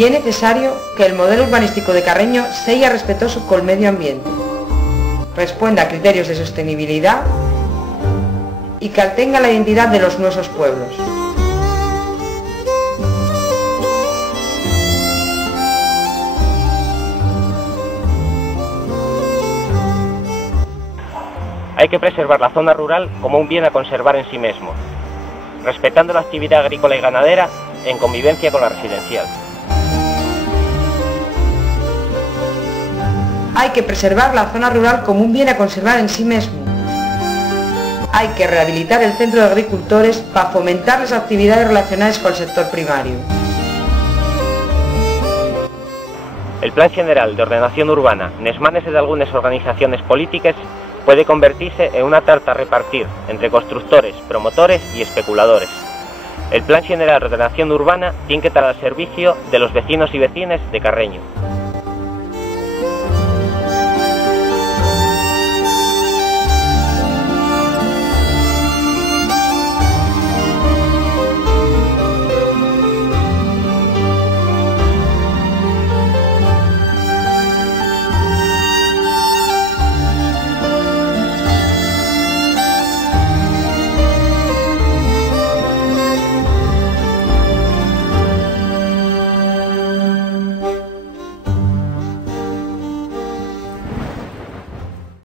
y es necesario que el modelo urbanístico de Carreño sea respetuoso col medio ambiente, responda a criterios de sostenibilidad y que mantenga la identidad de los nuestros pueblos. Hay que preservar la zona rural como un bien a conservar en sí mismo, respetando la actividad agrícola y ganadera en convivencia con la residencial. Hay que preservar la zona rural como un bien a conservar en sí mismo. Hay que rehabilitar el centro de agricultores para fomentar las actividades relacionadas con el sector primario. El Plan General de Ordenación Urbana, nes manes de algunas organizaciones políticas, puede convertirse en una tarta a repartir entre constructores, promotores y especuladores. El Plan General de Ordenación Urbana tiene que estar al servicio de los vecinos y vecinas de Carreño.